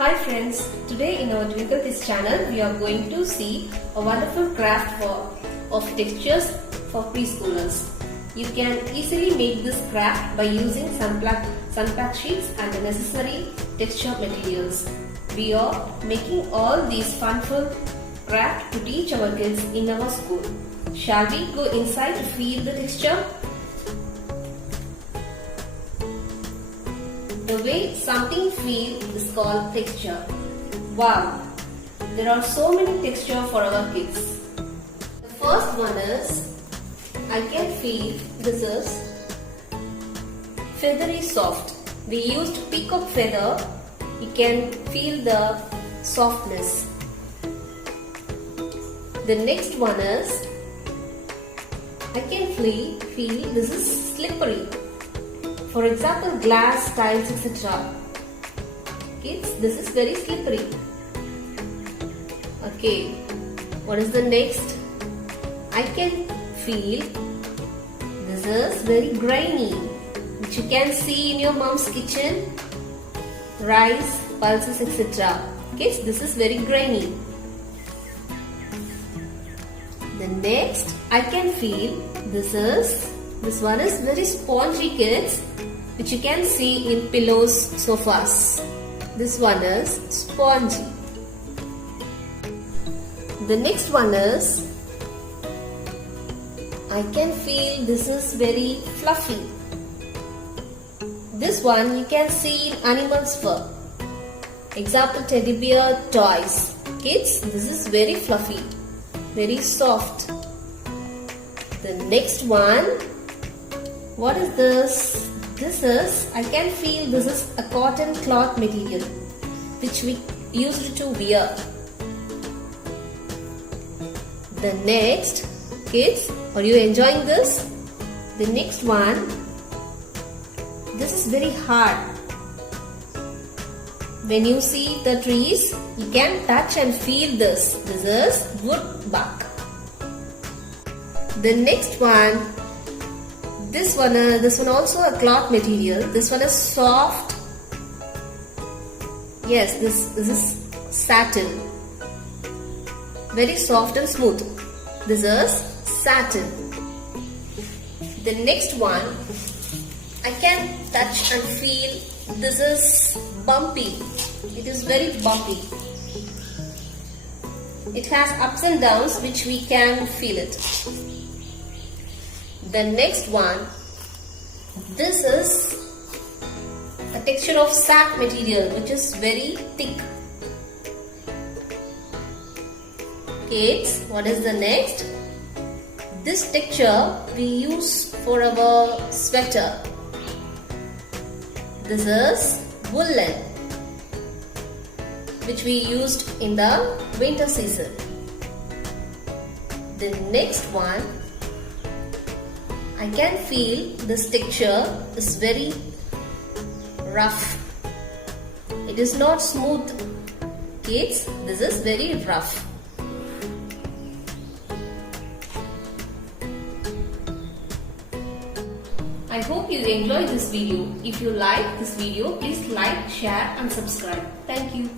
Hi friends, today in our Twinkle This channel we are going to see a wonderful craft of textures for preschoolers. You can easily make this craft by using sunpack sheets and the necessary texture materials. We are making all these funful craft to teach our kids in our school. Shall we go inside to feel the texture? The way something feels is called texture. Wow! There are so many textures for our kids. The first one is, I can feel this is feathery soft. We used peacock feather. You can feel the softness. The next one is, I can feel this is slippery. For example, glass, tiles, etc. Kids, this is very slippery. Okay, what is the next? I can feel this is very grainy, which you can see in your mom's kitchen. Rice, pulses, etc. Kids, this is very grainy. The next, I can feel this one is very spongy, kids, which you can see in pillows, sofas. This one is spongy. The next one is, I can feel this is very fluffy. This one you can see in animals' fur. Example, teddy bear, toys. Kids, this is very fluffy, very soft. The next one, what is this? I can feel this is a cotton cloth material which we used to wear. The next, kids, are you enjoying this? The next one, this is very hard. When you see the trees, you can touch and feel this. This is wood bark. The next one, this one also a cloth material. This one is soft. Yes, this is satin. Very soft and smooth. This is satin. The next one, I can touch and feel this is bumpy. It is very bumpy. It has ups and downs which we can feel it. The next one, this is a texture of sack material which is very thick. Kids, what is the next? This texture we use for our sweater. This is woolen, which we used in the winter season. The next one, I can feel this texture is very rough. It is not smooth. Kids, this is very rough. I hope you enjoyed this video. If you like this video, please like, share and subscribe. Thank you.